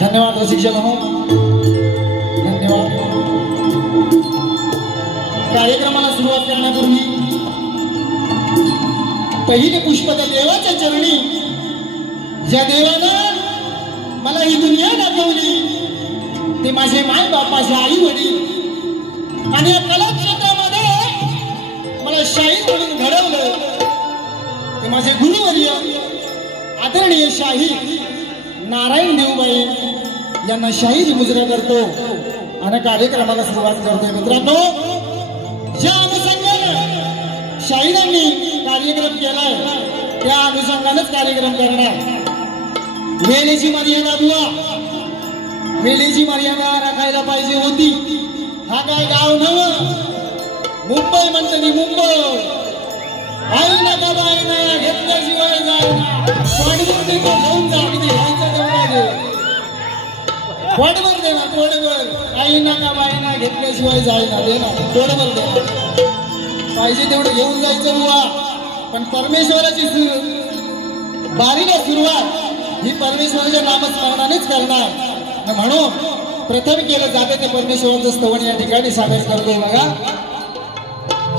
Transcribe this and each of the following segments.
धन्यवाद शिक्षक हो, धन्यवाद। कार्यक्रमाला सुरुवात करण्यापूर्वी पहिले पुष्प त्या देवाच्या चरणी, ज्या देवानं मला ही दुनिया दाखवली, ते माझे माय बाप, माझे आई वडील, आणि या कला क्षेत्रामध्ये मला शाहीर म्हणून घडवलं ते माझे गुरुवर्य आदरणीय शाहीर नारायण देवबाई यांना शाहीर मुजरा करतो आणि कार्यक्रमाला सुरुवात करतोय। मित्रांनो, ज्या अनुषंगाने शाहिरांनी कार्यक्रम केलाय त्या अनुषंगानेच कार्यक्रम करणार। वेळेची मर्यादा बुवा, वेळेची मर्यादा राखायला पाहिजे होती। हा काय गाव नव, मुंबई म्हणते मी मुंबई। आई नका बाई ना घेतल्याशिवाय जायना, पाणीपुरी घेऊन जा, किती ह्यांचं तेवढा दे, पोटभर दे ना, पोटभर। आई नका बाई ना घेतल्याशिवाय जायना, दे ना, पोटभर दे, पाहिजे तेवढं घेऊन जायचं बुवा। पण परमेश्वराची बारीला सुरुवात ही परमेश्वराच्या नामस्मरणानेच करणार, म्हणून प्रथम केलं जाते ते परमेश्वराचं स्तवन या ठिकाणी सादर करतोय बघा।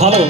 हॅलो,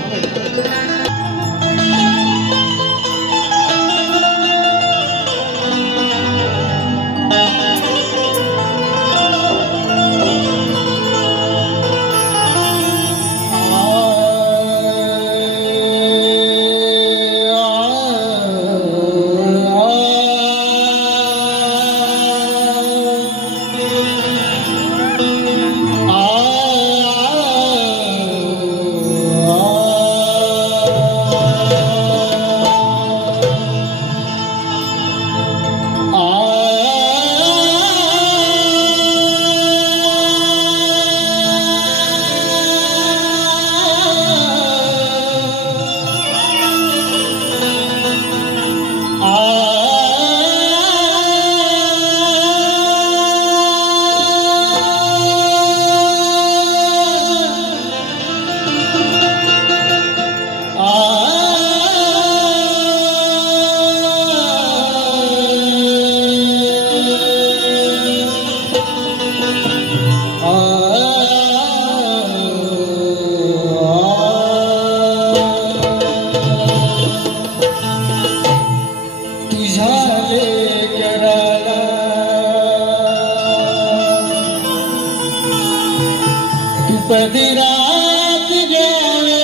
कधी रात घ्यावे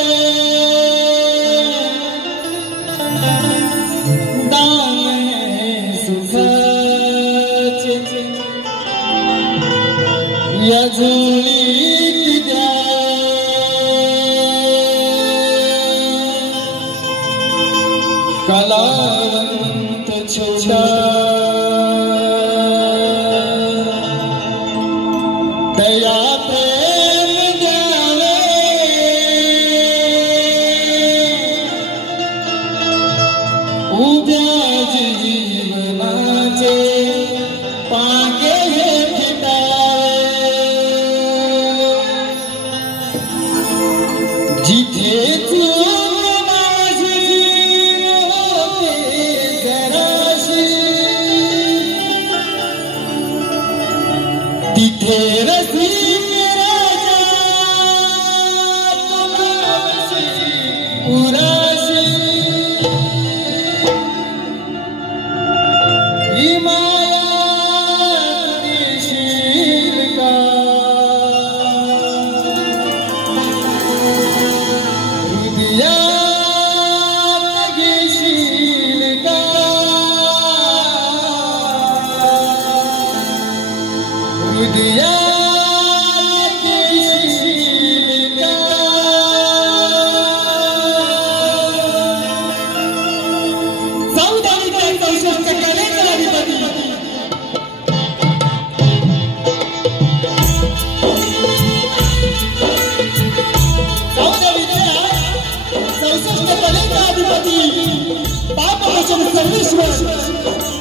दान सुखाचे या झोळीत द्यावे कलावंत छोटा दया प्रेम द्यावे उद्या जीवनाचे पागे हे फिटावे जिथे चूक माझी होते जराशी तिथे रसिक राजा तुझी पुराशी ही माया देशील का हृदयात घेशील का हृदयात घेशील का चौदावी ते 64 कलेचा अधिपती पापमोचन सर्वेश्वर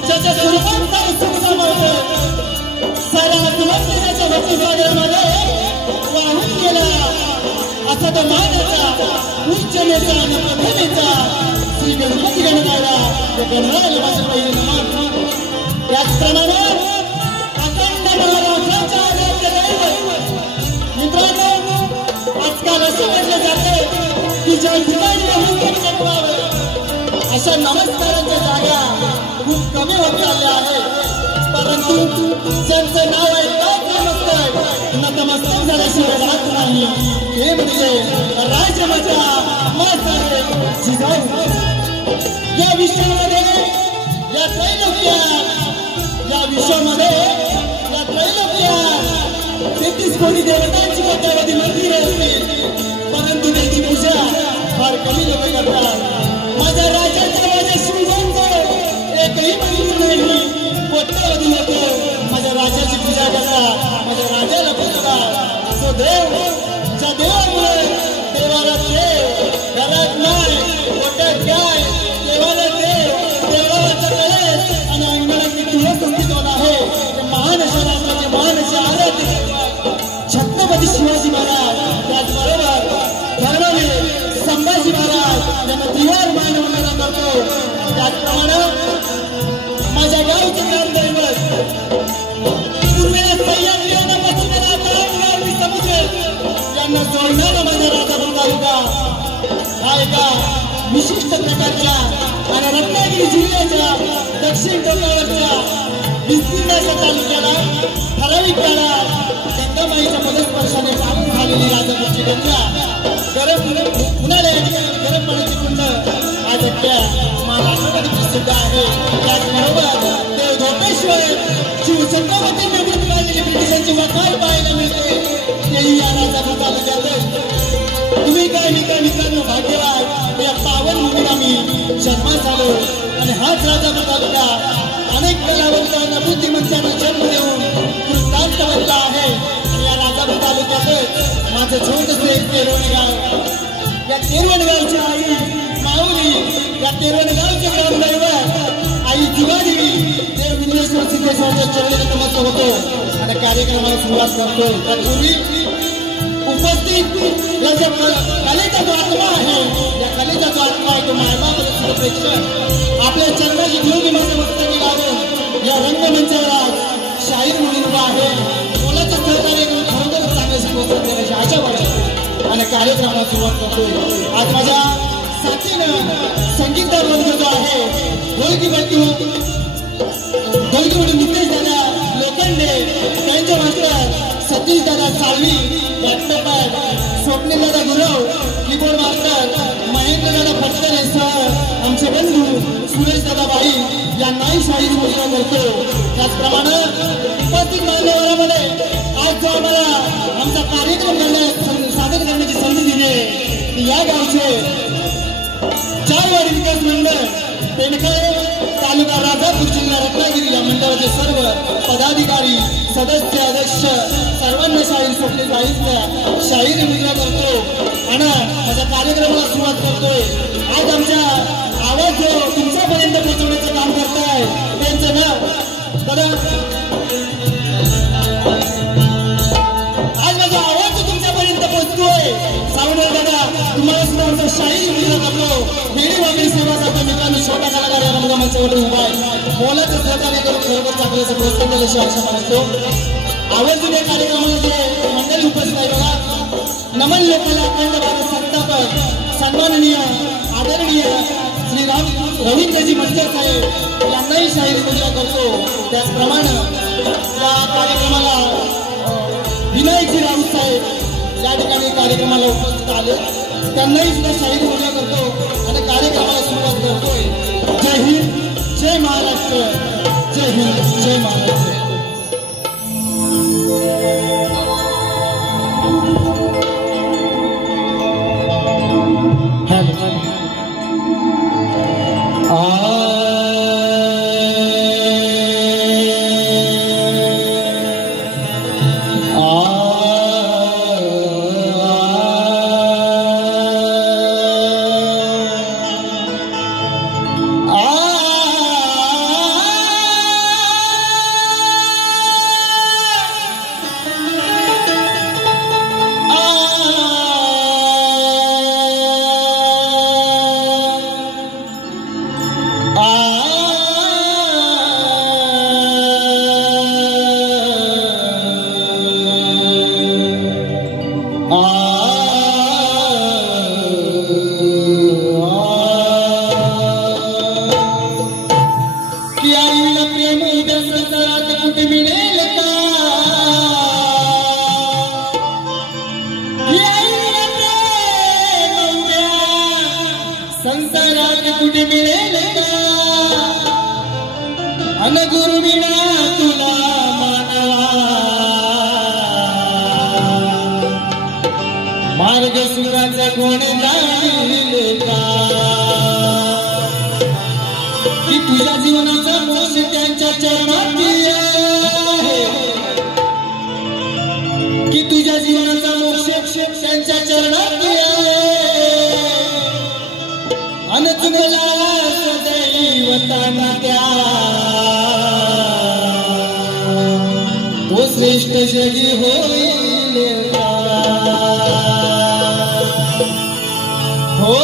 ज्याच्या स्वरूपांचा सुख समावतो सारा आत्महत्याच्या भक्तिसागरामध्ये वाहून गेला असा तो मानाचा उच्चनेचा आणि प्रथमेचा श्री गणपती गणरायाला गणरायाला माझे पहिले नमन त्याचप्रमाणे अखंड महाराष्ट्राच्या आराध्य दैवत मित्रांनो आजकाल असं म्हटलं जातं की ज्या ठिकाणी नमस्कार करावे अशा नमस्कारांच्या जागा खूप कमी होत चालल्या आहेत परंतु ज्यांचं नाव ऐकताच नतमस्तक झाल्याशिवाय राहत नाही हे म्हणजे राजमाता मासाहेब जिजाऊ या विश्वामध्ये या त्रैलोक्यात या विश्वामध्ये या त्रैलोक्यात 33 कोटी देवतांची कोट्यावधी मंदिरे असतील परंतु त्याची पूजा फार कमी लोक करतात माझ्या राजाचं माझ्या श्रीमंत एकही मंदिर नाही कोट्यावधी लोक माझ्या राजाची पूजा करतात माझ्या राजाला पूजतात तो देव ज्या देवामुळे देवाला देव घरात नाही कोट्यात काय देवाला देव देवळाचा कळस आणि अंगणाची तुळस अस्तित्वात आहे ते महान अशा राष्ट्राचे महान असे आराध्य छत्रपती शिवाजी महाराज त्याचबरोबर धर्मवीर संभाजी महाराज यांना त्रिवार मानवंदना करतो त्याचप्रमाणे माझ्या गावचे ग्रामदैवत पूर्वेला सह्याद्री आणि पश्चिमेला तारंगावरी समुद्र यांना जोडणारा माझा राजापूर तालुका हा एका विशिष्ट प्रकारच्या आणि रत्नागिरी जिल्ह्याच्या दक्षिण टोकावरच्या विस्तीर्णाच्या तालुक्याला ठराविक काळात गंगामाईच्या पदस्पर्शाने पावन झालेली राजापूरची गंगा गरम उन्हाळ्या गरम पाण्याची कुंड आज अख्ख्या महाराष्ट्रामध्ये प्रसिद्ध आहे त्याचबरोबर देव धोपेश्वर शिवचंद्रावती निवडून काढलेली ब्रिटिशांची वखार पाहायला मिळते तेही या राजापूर तालुक्यात तुम्ही काय मी काय मित्रांनो भाग्यवान या पावन भूमीत आम्ही जन्मास आलो आणि हाच राजापूर तालुका अनेक कलावंतांना बुद्धिमत्तांना जन्म देऊन कृतार्थ बनला आहे आणि या राजापूर तालुक्यातच माझं छोटंसं एक तेरवणगाव या तेरवणगावच्या आई माऊली या तेरवणगावचे ग्रामदैवत आई जिवादेवी देव विंदेश्वर सिद्धेश्वरच्या चरणी नमस्कार होतो आणि कार्यक्रमाला सुरुवात करतो तत्पूर्वी उपस्थित या जो कलेचा जो आत्मा आहे या कलेचा जो आत्मा आहे तो मायबापाचं प्रेक्षक आपल्या चरणाची योगी मस्तकी लावून या रंगमंचावर आज शाहीर म्हणून उभा आहे मुलाचं सहकार्य करून खरोखर चांगले संबोधन करण्याची आशा वाटते आणि कार्यक्रमाला सुरुवात करतो आज माझ्या साथीनं संगीतदार वर्ग जो आहे ढोलकीपट्टी नितेश दादा लोखंडे त्यांच्या मात्र सतीश दादा साळवी, बॅटपॅड स्वप्नील दादा गुरव, कीबोर्ड मास्टर महेंद्र दादा फटकरे सर, आमचे बंधू सुरेश दादा बाई यांनाही शाहीर घोषणा करतो. त्याचप्रमाणे उपस्थित मान्यवरांमध्ये आज जो आम्हाला आमचा कार्यक्रम सादर करण्याची संधी दिली या गावचे 4 वाडी विकास मंडळ पेनकर तालुका राजापूर जिल्हा रत्नागिरी या मंडळाचे सर्व पदाधिकारी सदस्य अध्यक्ष सर्वांना शाहीर स्वप्नील बाईंचा शाहीर मुद्रा करतो आणि माझ्या कार्यक्रमाला सुरुवात करतोय. आज आमच्या आवाज जो तुमच्यापर्यंत पोहोचवण्याचं काम करताय त्यांचं नाव तर आज माझा आवाज जो तुमच्यापर्यंत पोहोचतोय सावंत दादा तुम्हाला सुद्धा आमचा शाहीर मुद्रा करतो. वेळी वगैरे सेवा साधन मित्रांनो छोटा कलाकार या रंगमंचावर उभा आहे. मोलाचं सहकार्य करून खरोखर चांगल्याचं प्रोत्साहन दिल्याशिवाय आशा मानतो. आवर्जून या कार्यक्रमाला जे मंडळी उपस्थित आहे बघा नमन लोकांना अखंड भारत संस्थापक सन्माननीय आदरणीय श्री रवींद्रजी मंचर साहेब यांनाही शाहीर पूजा करतो. त्याचप्रमाणे या कार्यक्रमाला विनायकजी राऊत साहेब या ठिकाणी कार्यक्रमाला उपस्थित आले त्यांनाही सुद्धा शाहीर पूजा करतो आणि कार्यक्रमाला सुरुवात करतोय. जय हिंद, जय महाराष्ट्र, जय हिंद, जय महाराष्ट्र. संसारात कुठे मिळेल का अन गुरुविना तुला मानवा मार्ग सुराचा कोण जाईल का की तुझ्या जीवनाचा मोक्ष त्यांच्या चरणात आहे की तुझ्या जीवनाचा मोक्ष त्यांच्या चरणात आहे अन तुला सदैवताना त्या तो श्रेष्ठ जगी होईल हो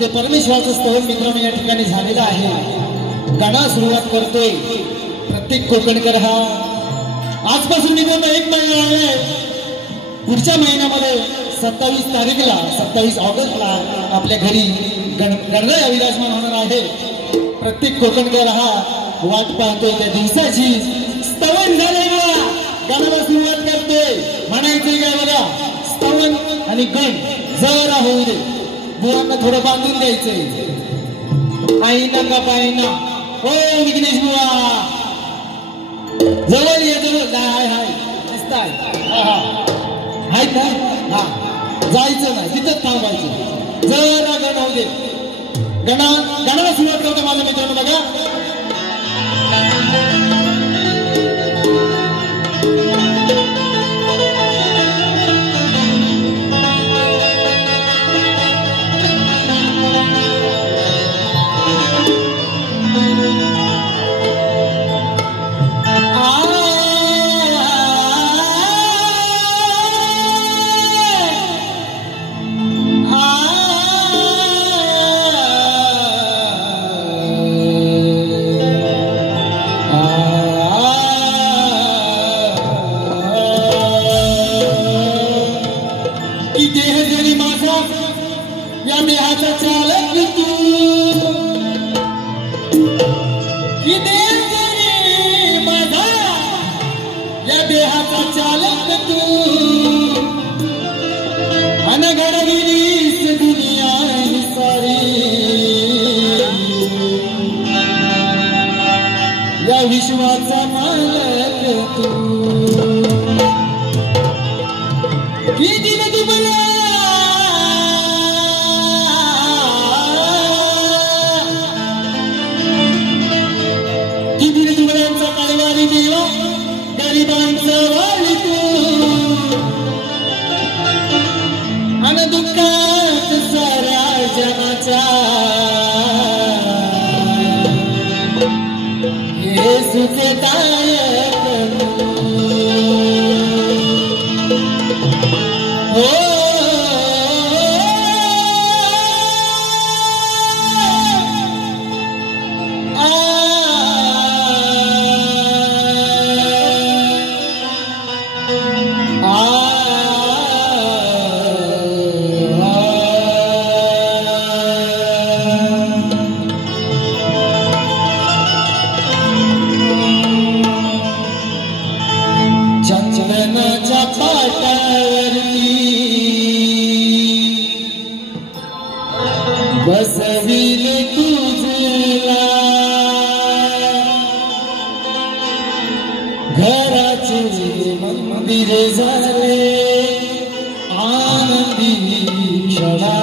ते परमेश्वराचं स्तवन मित्रांनो या ठिकाणी झालेलं आहे। गाणं सुरुवात करतोय प्रत्येक कोकणकर हा। आजपासून मित्रांनो एक महिना आहे, पुढच्या महिन्यामध्ये 27 तारीखला 27 ऑगस्टला आपल्या घरी गणराया विराजमान होणार आहे। प्रत्येक कोकणकर हा वाट पाहतोय त्या दिवसाची। स्तवन झालेला गाण्याला सुरुवात करतोय, म्हणायचंय काय बघा, स्तवन आणि गण जरा होऊ दे, बुवांना थोडं बांधून द्यायचंय। आई नका पायना हो विघ्नेश बुवा, जवळ ये जवळ। हाय हाय दिसताय हाय का? हा जायचं नाही, तिथंच थांबायचं। जरा गण होऊ दे। गणाला सुरुवात करतो माझ्या मित्रांनो बघा। विश्वाचा मालक तू, किती न दुबला किती न दुबळ्यांचा काळवारी देवा, गरिबांचा वाली तू, अन दुःखात साऱ्या जनाचा येसूचे दायक हो। बसविले तुझला घराचे मंदिर झाले आनंदी क्षणा,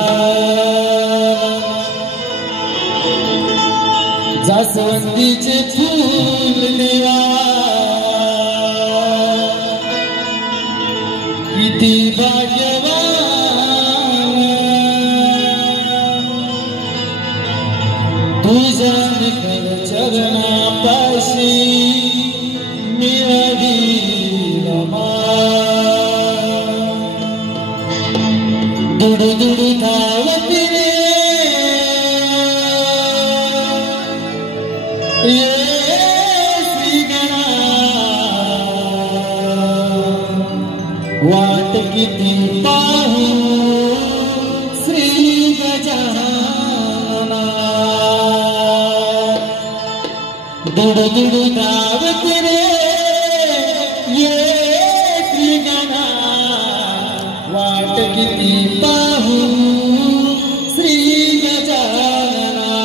जास्वंदीचे फूल देवा किती भाग्यवान, तुझ्या निखळ चरणापाशी मिळाली रमा, दुडू दुडू धावती रे ये श्रीगणा, वाट किती पाहू श्री गजानना। दुडू दुडू धावत रे ये श्रीगणा वाट किती पाहू श्री गजानना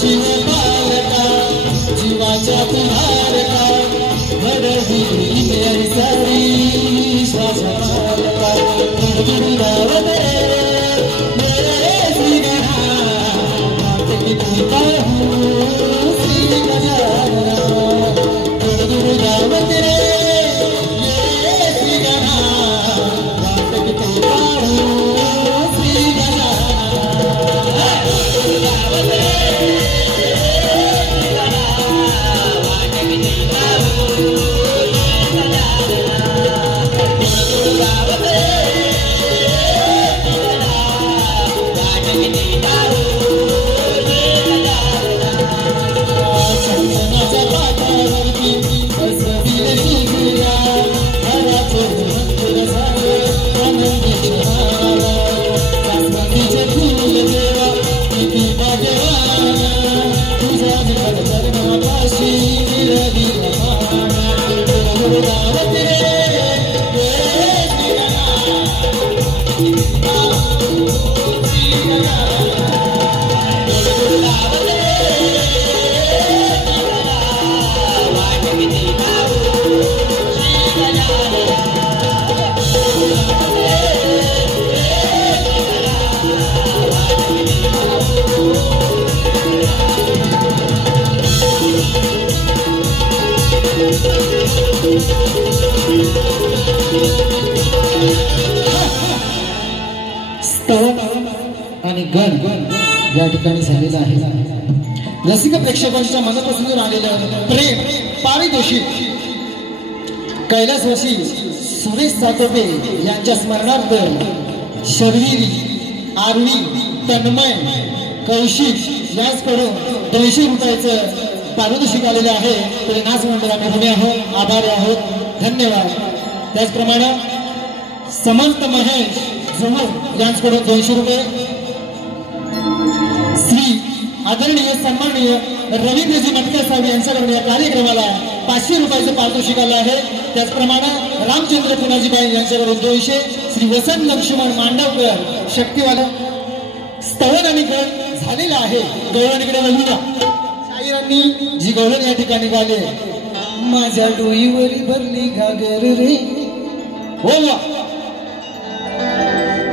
शिव बालका जीवाच्या तुहारका भरही सारी श्वास बालका तुडुरावते मेरे श्रीगणा किती पाहू श्री गजानना तुडुरावते रे श्रीगणा किती पाहू श्री गजानना तुडुरावते आणि गण या ठिकाणी झालेला आहे. रसिक प्रेक्षकांच्या मनापासून आलेलं प्रेम पारितोषिक कैलासवासी सुरेश सातोपे यांच्या स्मरणार्थ शर्विरी आरवी तन्मय कौशिक याचकडून 200 रुपयाचं पारितोषिक आलेलं आहे. तरी नाच मंडळ आम्ही ऋणी आहोत, आभारी आहोत, धन्यवाद. त्याचप्रमाणे समंत महेश झुमर यांच्याकडून 200 रुपये. श्री आदरणीय सन्माननीय रवींद्रजी मटकर साहेब यांच्याकडून या कार्यक्रमाला 500 रुपयाचं पारितोषिक आलं आहे. त्याचप्रमाणे रामचंद्र पुनाजीबाई यांच्याकडून 200. श्री वसंत लक्ष्मण मांडवकर शक्तीवाला स्तवन आणि गण झालेला आहे. गवळणीकडे वळूया. शाहिरांनी जी गवळण या ठिकाणी गाले, माझ्या डोईवरी भरली घागर रे. हो वा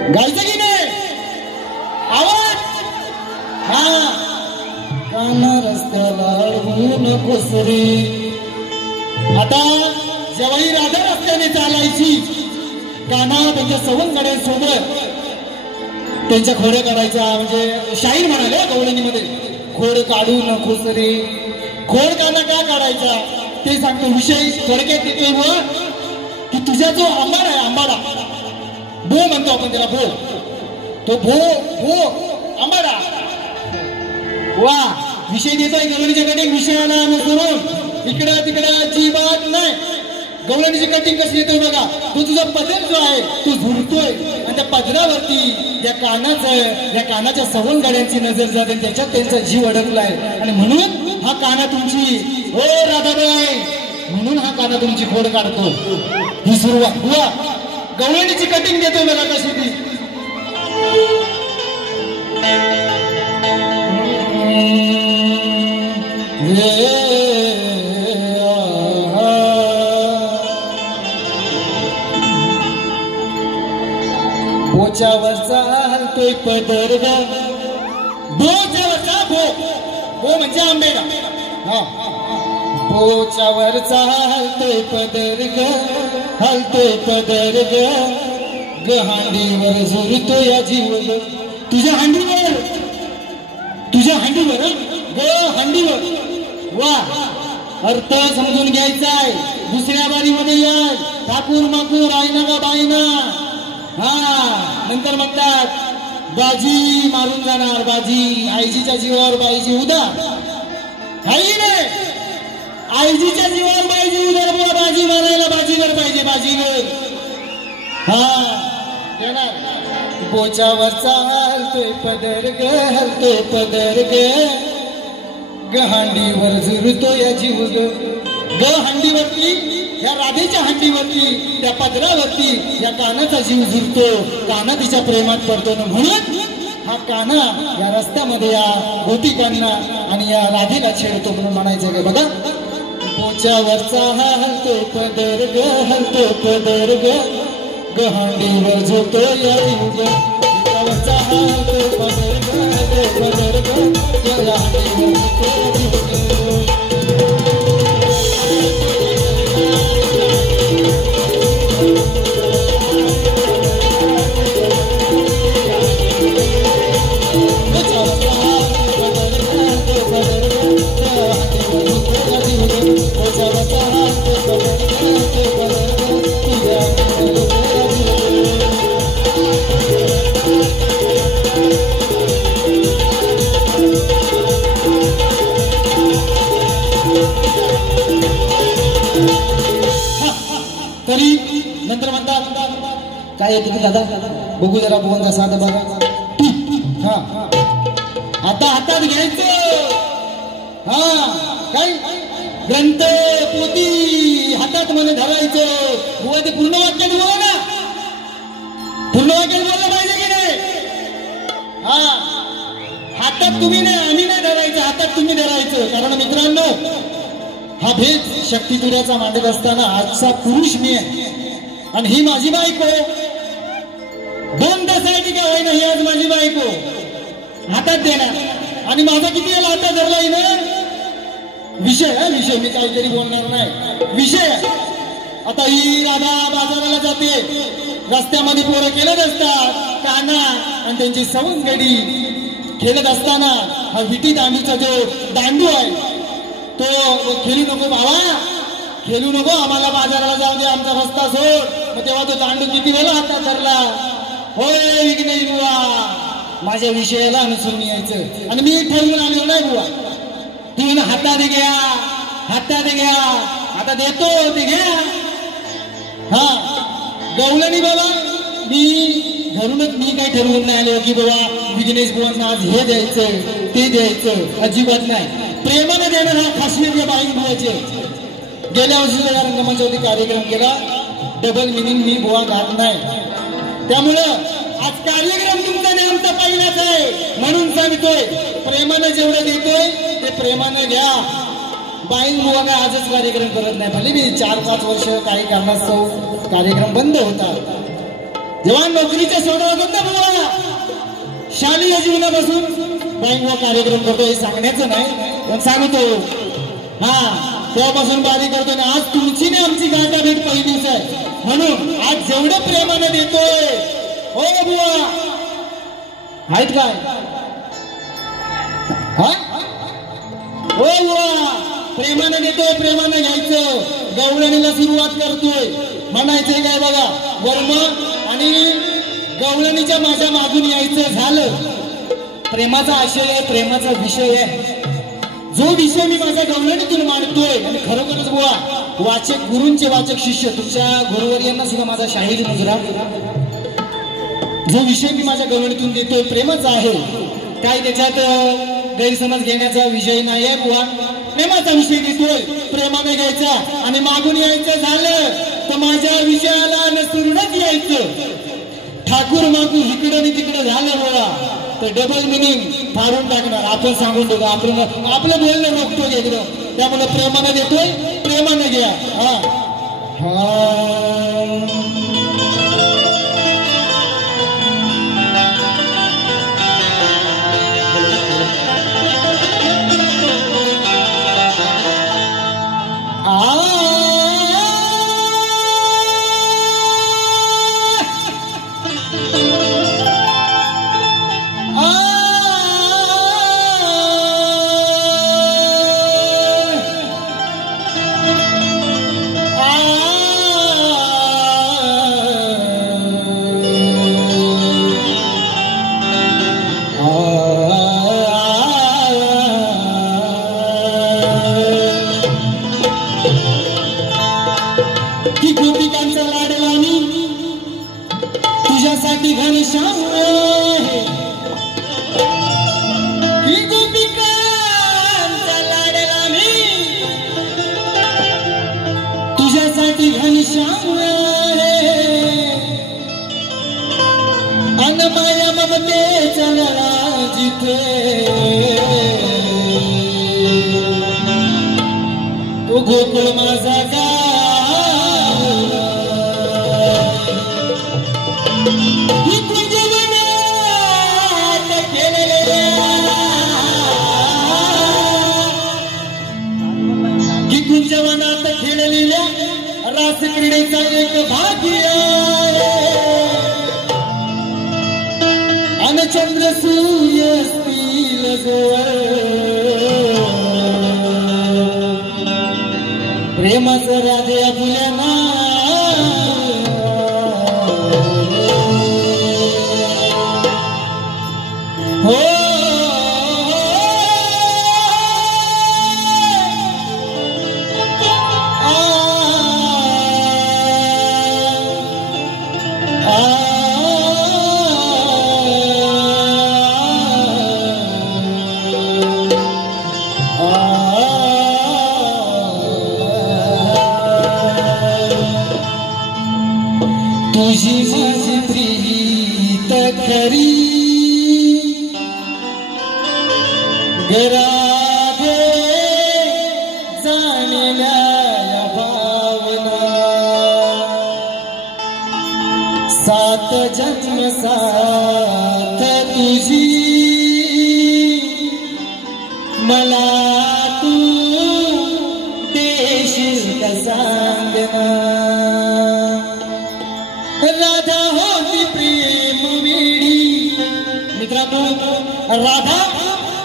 गायचं की नाही आवाज? हा काना रस्त्याला नकोस रे. आता जेव्हाही राधा रस्त्याने चालायची, काना त्यांच्या सवंगड्यांसोबत त्यांच्या खोड्या करायच्या. म्हणजे शाहीर म्हणाले गवळणीमध्ये, खोड काढू नकोस रे. खोड काना का काढायचा ते सांगतो. विषय थोडक्यात देतोय मग की तुझा जो आंबाडा आहे, आंबाडा भो म्हणतो आपण त्याला, भो, तो भो भो आंबाडा. वा विषय देतोय गवळणीच्या कटिंग विषयाला अनुसरून इकडं तिकडं अजिबात नाही. गवळणीची कटिंग कशी येतोय बघा. तो तुझा पदर जो आहे तो झुरतोय आणि त्या पदरावरती त्या कानाच्या सवंगड्यांची नजर जाते, त्याच्यात त्यांचा जीव अडकलाय. आणि म्हणून हा काना तुमची, हो राधाबाई, म्हणून हा काना तुमची खोड काढतो. ही सुरुवात वा गवळणीची कटिंग देतोय बघा कशी ती. बोच्यावरचा हलतोय पदर ग, बोच्यावरचा भो, भो म्हणजे आंबेडा. हा बोच्यावरचा हलतोय पदर ग, हलतोय पदर ग, हांडीवर झुरतो या जीव ग. तुझ्या हांडीवर, तुझ्या हांडीवर ग, हांडीवर. वा अर्थ समजून घ्यायचाय. दुसऱ्या बारीमध्ये या ठाकूर माकूर आईना का बाईना. हा नंतर म्हणतात बाजी मारून जाणार, बाजी आईजीच्या जीवावर बाईजी उदार. काही नाही, आईजीच्या जीवावर बाईजी उदार. बाजी मारायला बाजीवर पाहिजे, बाजीवर. हा येणार. बोच्यावरचा हलतोय पदर ग, हलतोय पदर ग, हांडीवर झुरतो या जीव ग. हांडीवरती या राधेच्या हंडीवरती त्या पदरावरती या कानाचा जीव झुरतो, काना तिच्या प्रेमात पडतो ना, म्हणून हा काना या रस्त्यामध्ये या गोपिकांना आणि या राधेला छेडतो म्हणून म्हणायचं काय बघा. पोच्यावरचा हा हलतो पदर ग, हलतो पदर ग, गहांडीवर झोतो या युग. पोच्यावरचा हा हलतो पदर ग, हलतो पदर ग, गहांडीवर झोतो या युग. तरी नंतर म्हणतात काय येते की दादा बघू जरा भुवनचा साधा बघा. हा आता हातात घ्यायचं. हा काय ग्रंथ पोती हातात मध्ये धरायचं. बुवा ते पूर्ण वाक्याने बोला ना, पूर्ण वाक्याने बोललं पाहिजे की नाही. हा हातात तुम्ही नाही, आम्ही नाही धरायचं, हातात तुम्ही धरायचं. कारण मित्रांनो हा भेद शक्ती तुऱ्याचा मांडत असताना आजचा पुरुष मी आहे आणि ही माझी बायको. 2 तासासाठी काय होईना ही आज माझी बायको हातात देणार आणि माझा किती वेळा हातात धरला येणार. विषय आहे, विषय मी काहीतरी बोलणार नाही. विषय आता ही राधा बाजाराला जाते, रस्त्यामध्ये पोरं खेळत असतात काना आणि त्यांची सवंगडी खेळत असताना हा विटी दांडूचा जो दांडू आहे तो खेळू नको बाबा, खेळू नको, आम्हाला बाजाराला जाऊ दे, आमचा रस्ता सोड. मग तेव्हा तो दांडू किती वेळा हातात धरला. होय विघ्नेश बुवा, माझ्या विषयाला अनुसरून यायचं आणि मी ठरवून आलो नाही बुवा. तुम्ही हातात घ्या, हातात घ्या, आता देतो ते घ्या. हा गवळणी बाबा, मी घरूनच मी काही ठरवून नाही आलो की बाबा विघ्नेश बुवांना आज हे द्यायचं ते द्यायचं, अजिबात नाही. प्रेमाने देणार हा खासियत बाईक बुवाचे. गेल्या वर्षी रंगमंचावरती कार्यक्रम केला, डबल मिनिंग मी बुवा घात नाही. त्यामुळं आज कार्यक्रम तुमचा आणि आमचा पहिलाच आहे म्हणून सांगतोय, प्रेमानं जेवढं देतोय ते प्रेमानं घ्या. बाईक बुवा काय आजच कार्यक्रम करत नाही, भले मी 4-5 वर्ष काही कारणास्तव कार्यक्रम बंद होता. जेव्हा नोकरीच्या शोधात होत ना बुवा, शालेय जीवनापासून बाईक बुवा कार्यक्रम करतो हे सांगण्याचं नाही पण सांगतो. हा तेव्हापासून बारी करतो ना. आज तुमची ने आमची गाठा भेट पहिलीच आहे म्हणून आज जेवढं प्रेमाने देतोय. हो बुवा आहेत काय? हा हो बुवा, प्रेमाने देतोय, प्रेमाने घ्यायचं. गवळणीला सुरुवात करतोय म्हणायचंय काय बघा, वर्म आणि गवळणीच्या माझ्या मागून यायचं झालं. प्रेमाचा आशय आहे, प्रेमाचा विषय आहे. जो विषय मी माझ्या गवळणीतून मांडतोय आणि खरोखरच बुवा वाचक गुरूंचे वाचक शिष्य तुमच्या गुरुवर्यांना सुद्धा माझा शाहीर मुजरा. जो विषय मी माझ्या गवळणीतून देतोय प्रेमाचा आहे. काय त्याच्यात गैरसमज घेण्याचा विषय नाही आहे बुवा. प्रेमाचा विषय देतोय, प्रेमाने घ्यायचा आणि मागून यायचं झालं तर माझ्या विषयाला नसरूनच यायचं. ठाकूर मागून इकडं आणि तिकडं झालं बुवा तर डबल मिनिंग फाडून टाकणार. आपण सांगून देतो, आपलं बोलणं रोखतो एकदम. त्यामुळे प्रेमाने देतोय, प्रेमाने घ्या. हा चालला जिथे तो गोकुळ माझा गाव ही कुंजवनात खेळलेल्या रास क्रीडेचा एक भाग्य अन चंद्र सूर्य असतील जवळ प्रेमाचं राधे आपुल्याना हो तुझी माझी प्रीत खरी गराधे जाणल्या भावना सात जन्म साथ तुझी मला तू देशील का सांगना राधा होती प्रेम वेडी मित्रांनो राधा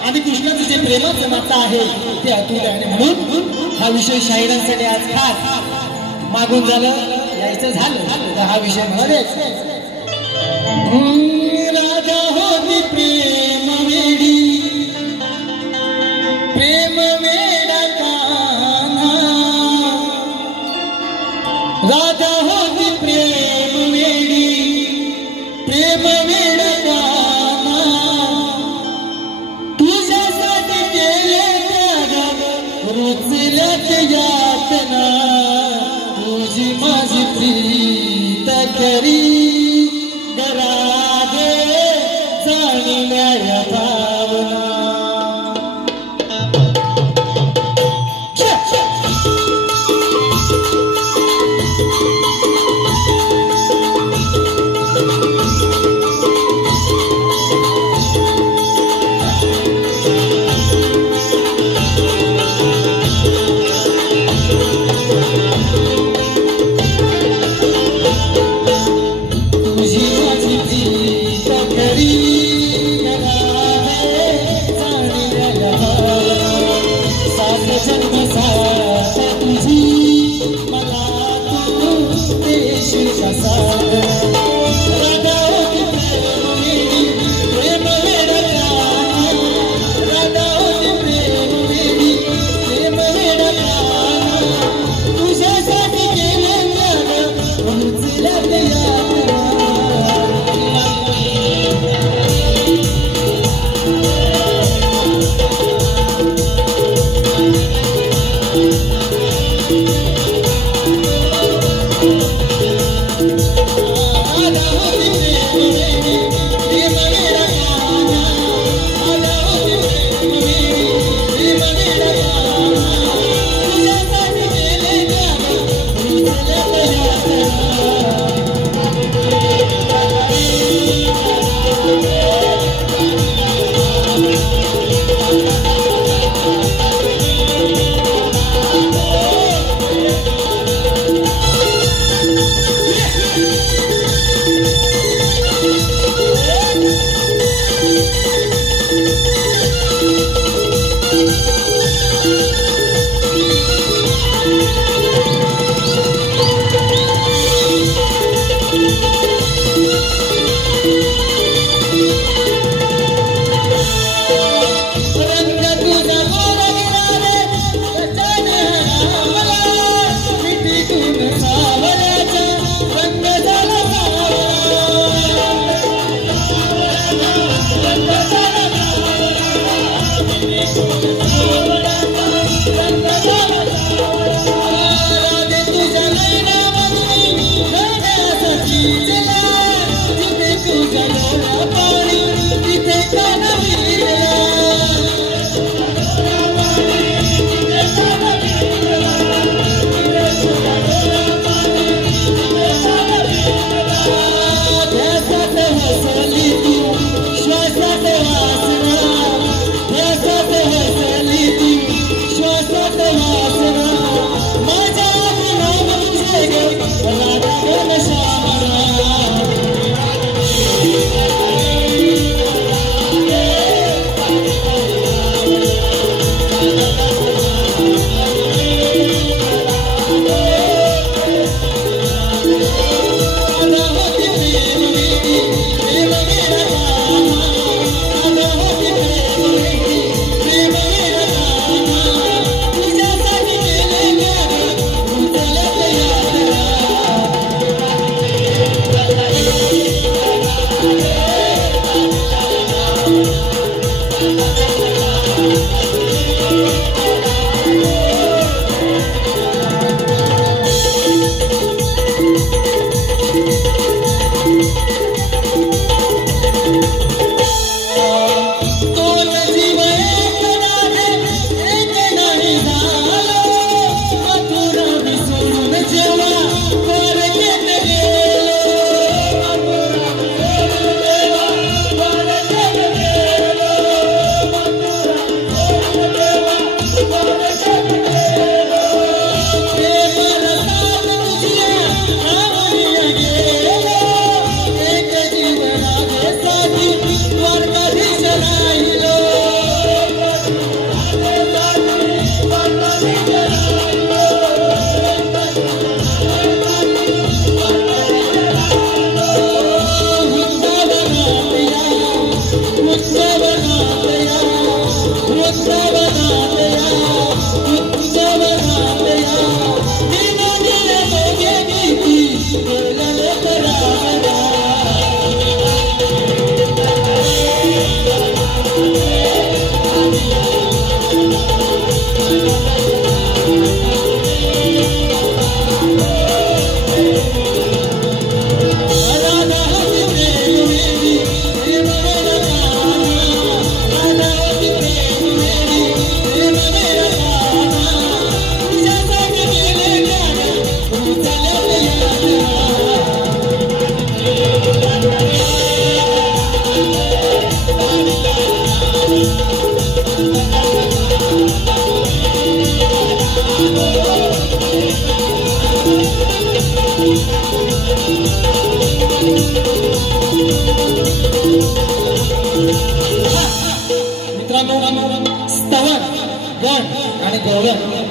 आणि कृष्णाचं जे प्रेमाचं नातं आहे ते अतुट आहे म्हणून हा विषय शाहिरांसाठी आज खास मागून झालं यायचं झालं तर हा विषय म्हणाले राधा होती प्रेम वेडी प्रेम वेडा कान्हा राधा होती प्रेम वेडी प्रेम वेडा कान्हा तुझ्यासाठी केले त्याग रुचल्यात यातना तुझी माझी प्रीत खरी गराधे जाणल्या भावना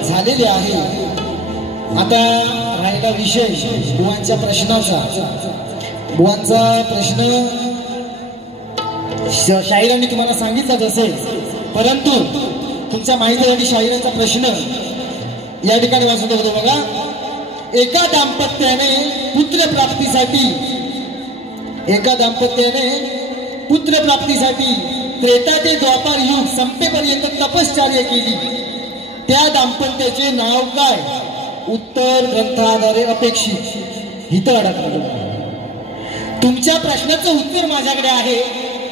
झालेले आहे। आता राहिला विषय बुवांच्या प्रश्नाचा। बुवांचा प्रश्न शाहिरांनी तुम्हाला सांगितलाच असेल, परंतु तुमच्या माहितीसाठी शाहिरांचा प्रश्न या ठिकाणी वाचत होतो बघा। एका दाम्पत्याने पुत्रप्राप्तीसाठी त्रेता ते द्वापार युग संपेपर्यंत तपश्चर्या केली। त्या दाम्पत्याचे नाव काय? उत्तर ग्रंथाद्वारे अपेक्षित। इथं अडकलं। तुमच्या प्रश्नाचं उत्तर माझ्याकडे आहे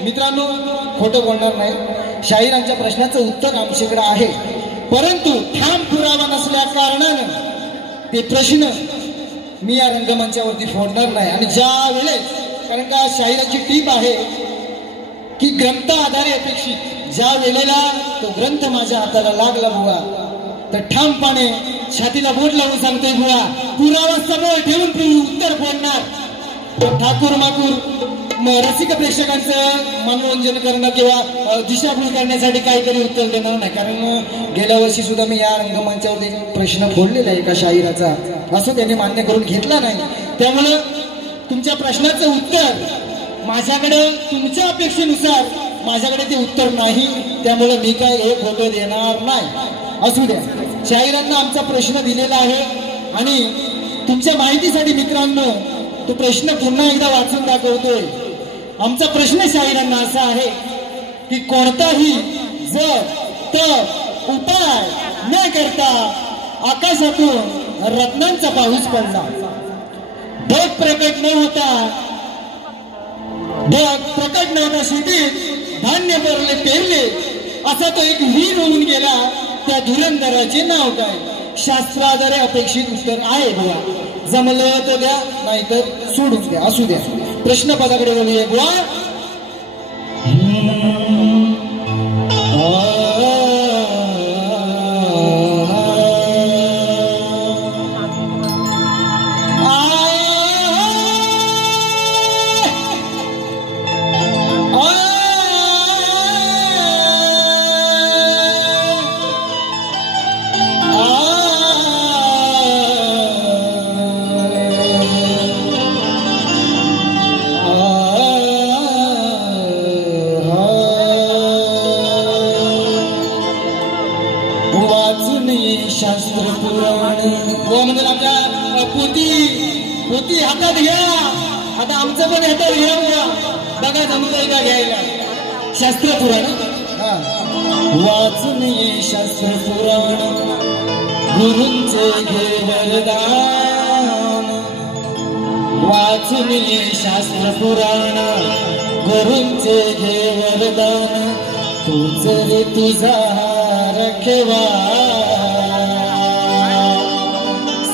मित्रांनो, खोटं बोलणार नाही। शाहिरांच्या प्रश्नाचं उत्तर आमच्याकडे आहे, परंतु ठाम पुरावा नसल्या कारणानं ते प्रश्न मी या रंगमंचावरती फोडणार नाही। आणि ज्या वेळेस, कारण का शाहिराची टीप आहे की ग्रंथ आधारे अपेक्षित, ज्या वेळेला तो ग्रंथ माझ्या हाताला लागला बुवा, तर ठामपणे छातीला बोट लावून सांगतोय बुवा, पुरावा समोर ठेवून उत्तर फोडणार। ठाकूर माकूर रसिक प्रेक्षकांचं मनोरंजन करणं किंवा दिशाभूल करण्यासाठी काहीतरी उत्तर देणार नाही, कारण गेल्या वर्षी सुद्धा मी या रंगमंचावरती प्रश्न फोडलेला आहे एका शाहिराचा, असं त्यांनी मान्य करून घेतला नाही। त्यामुळं तुमच्या प्रश्नाचं उत्तर माझ्याकडे तुमच्या अपेक्षेनुसार माझ्याकडे ते उत्तर नाही, त्यामुळे मी काय हे फोटो देणार नाही। असू द्या, शाहिरांना आमचा प्रश्न दिलेला आहे आणि तुमच्या माहितीसाठी मित्रांनो तो प्रश्न पुन्हा एकदा वाचून दाखवतोय। आमचा प्रश्न शाहिरांना असा आहे की कोणताही जप तप उपाय न करता आकाशातून रत्नांचा पाऊस पडला, ढग प्रकट न होता शेतीत धान्य पेरले, असा तो एक वीर होऊन गेला, त्या धुरंधराचे नाव काय? शास्त्राद्वारे अपेक्षित उत्तर आहे बुवा, जमलं तर द्या, नाहीतर सोडून द्या। असू द्या, प्रश्न पदाकडे बोलूया बुवा। पोती हातात घ्या, आता आमचं पण हातात घ्या, बघा जमतंय का घ्यायला. शास्त्र पुराण वाचून ये, शास्त्र पुराण गुरूंचे घे वरदान. वाचून ये शास्त्र पुराण गुरूंचे घे वरदान. तूच रे तुझा रखवा,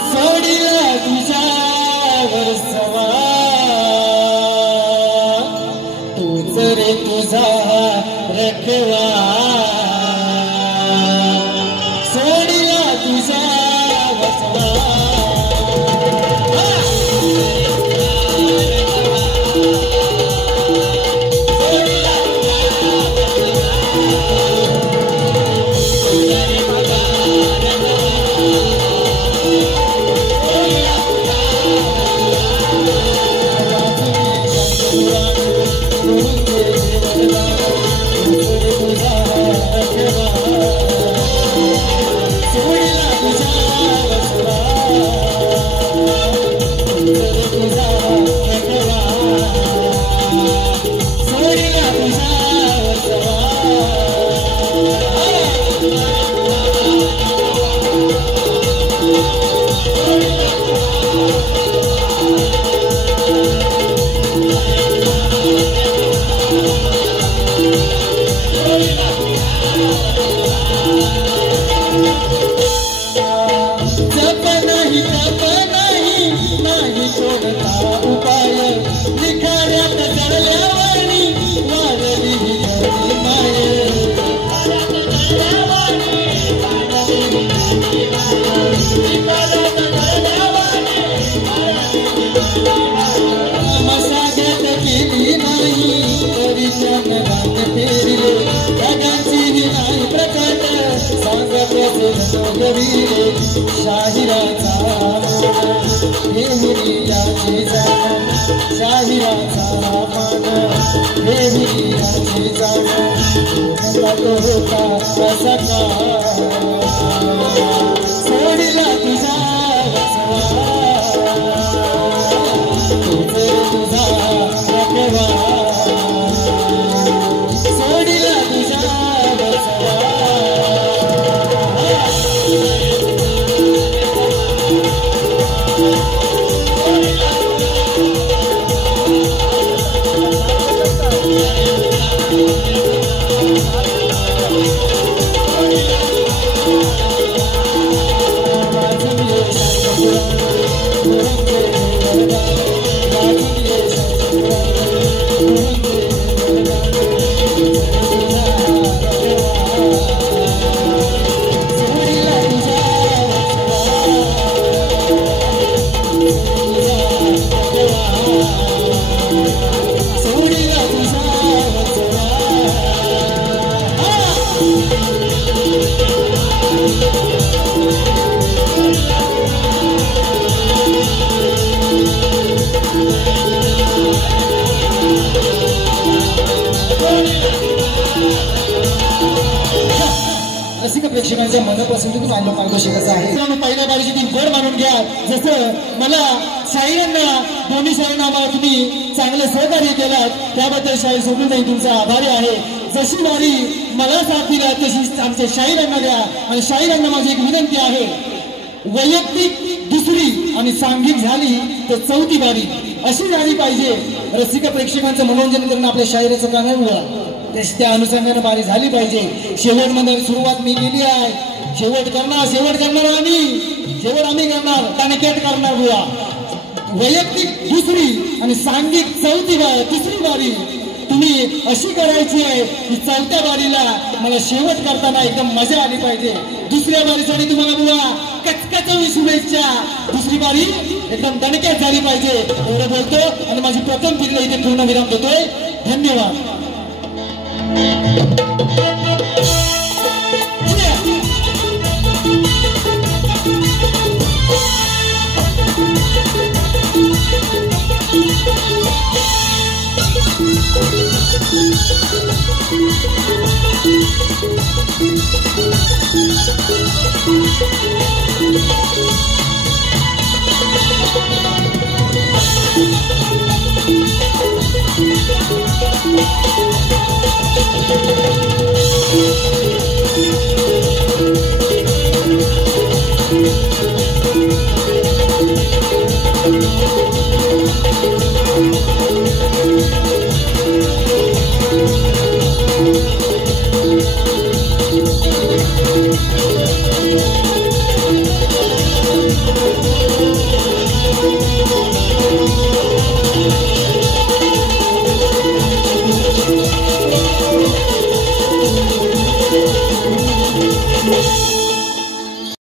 सोडीला तुझ्यावर सवार. तूच रे तुझा रखवा, सोडीला तुझ्यावर सवार. शाहिराचा हेहुरियाची जाण, शाहिराचा मान हेहुरियाची जाण. होता कसा सोडीला तुझा वसवा, तुझे तुझा रखवा, सोडीला तुझा वसवा. रसिक प्रेक्षकांच्या मनपसंतीतून आणलं मार्गदर्शकाचं आहे. पहिल्या बारीची ती गोड मानून घ्या. जसं मला शाहिरांना दोन्ही शाहिरांना आम्हाला तुम्ही चांगलं सहकार्य केलात त्याबद्दल शाहीर सोडून नाही तुमचा आभारी आहे. जशी वारी मला साथ दिला तशी आमच्या शाहिरांना द्या. आणि शाहिरांना माझी एक विनंती आहे, वैयक्तिक दुसरी आणि सांघिक झाली तर चौथी बारी अशी झाली पाहिजे. रसिक प्रेक्षकांचं मनोरंजन करून आपल्या शाहिराचं कारण त्या अनुषंगाने बारी झाली पाहिजे. शेवट मध्ये सुरुवात मी केली आहे, शेवट करणार आम्ही करणार, ताणक्यात करणार बुवा. वैयक्तिक दुसरी आणि सांघिक तिसरी बारी तुम्ही अशी करायची आहे की चौथ्या बारीला मला शेवट करताना एकदम मजा आली पाहिजे. दुसऱ्या बारीसाठी तुम्हाला बुवा कचकचवी शुभेच्छा. दुसरी बारी एकदम दणक्यात झाली पाहिजे एवढं बोलतो आणि माझी प्रथम पिढीला इथे पूर्ण विराम देतोय. धन्यवाद.